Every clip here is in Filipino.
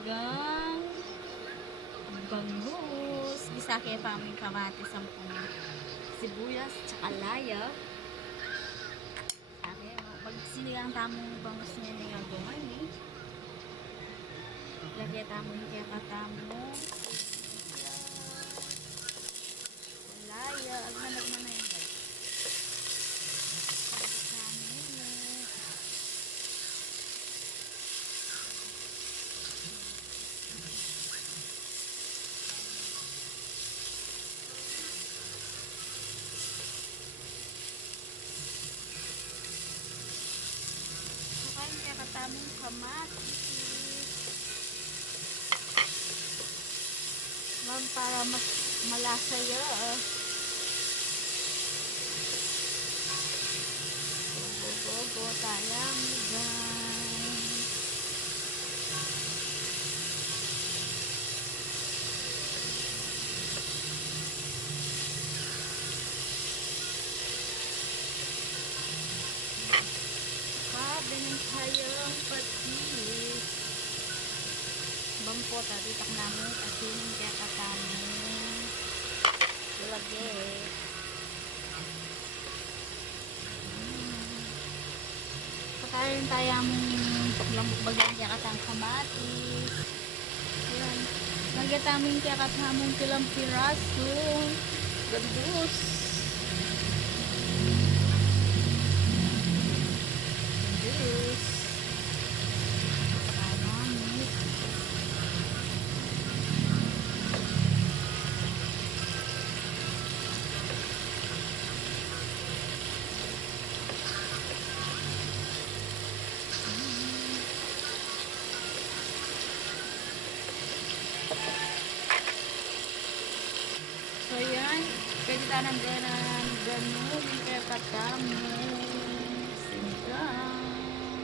sinigang bangus. Bisa kaya pa aming kamatis, 10 sibuyas, tsaka laya. Ate, pag sinigang tamong bangus niya nga gumay, lagyan tamong kaya katamo. Laya, agmanag na na yun guys. Sakain kaya katamong kamatis. Man, para mas malasa yun. Gogo tayang guys. Din tayong patis. Bampo tadi tak namin asin kaya katamo. Lagi. Pakain tayong lambok bagay kaya katang kamatis. Ayan. Nagyatamin kaya katamong kilang piraso. Gandus. So yan, pwede tayo ng ganun, kaya katamo, sinigang.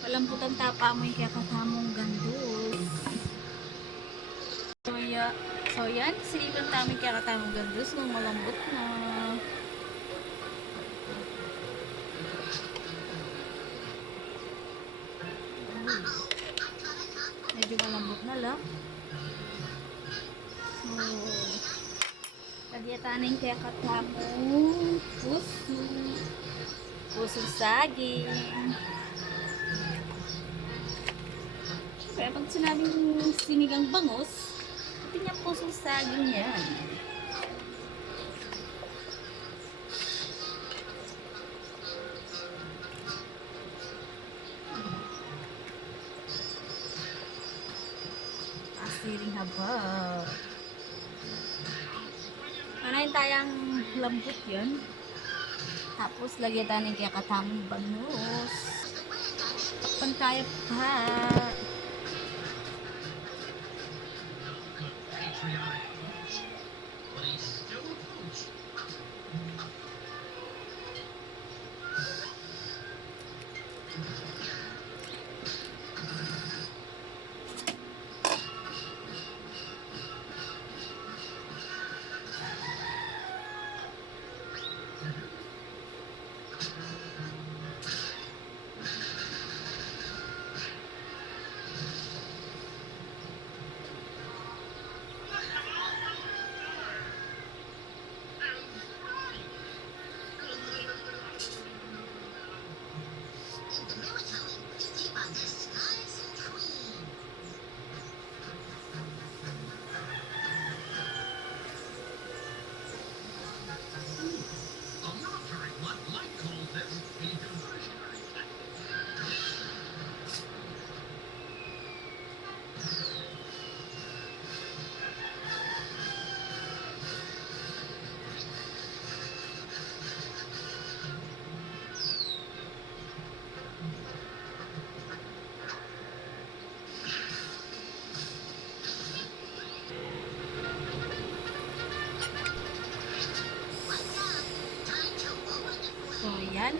Palamputan tapa mo yung kaya katamong gandus. So yan, sinigang namin kaya katamong gandus, nung malambot na. Medyo malambot na lang. So, kagyatanin kaya katamong puso saging. Kaya pag sinabing sinigang bangus, pati niya pusong saging yan. Asiring haba. Kanain tayong lambot yun. Tapos lagyan tayo ng kaya katamong bangus. Takpan tayo pa. So, yan.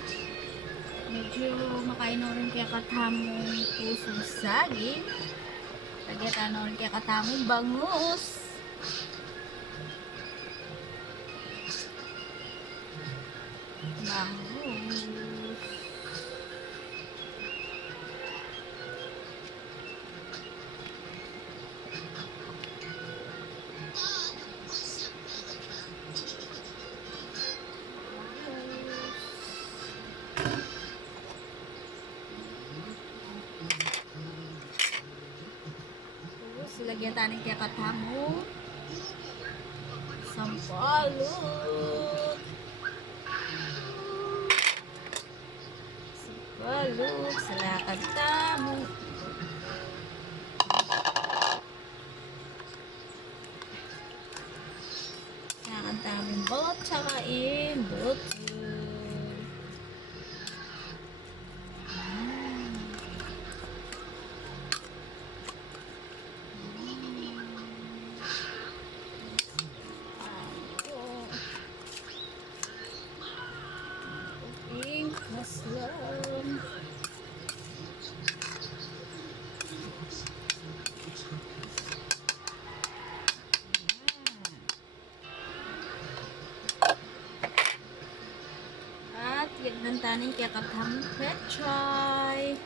Medyo makaino rin kaya katamong pusong saging. Lagyan rin kaya katamong bangus. bangus. Tapos, lagyan tayo ng kakatamo. Sampalok. Sampalok sa lakad tamo. Lakad tamong balot tsaka butter. Aslam. At gagdan tanin kaya katang pechay.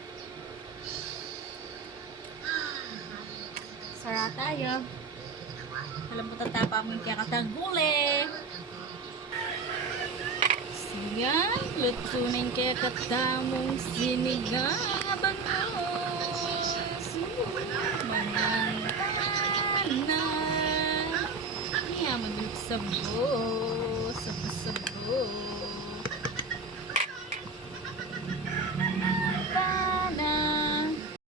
Sara tayo. Alam mo tatapa mo yung kaya katang gulay. Yan, lutunin kaya katamong sinigang bangus. Manang tanan. Yaman yung sabon.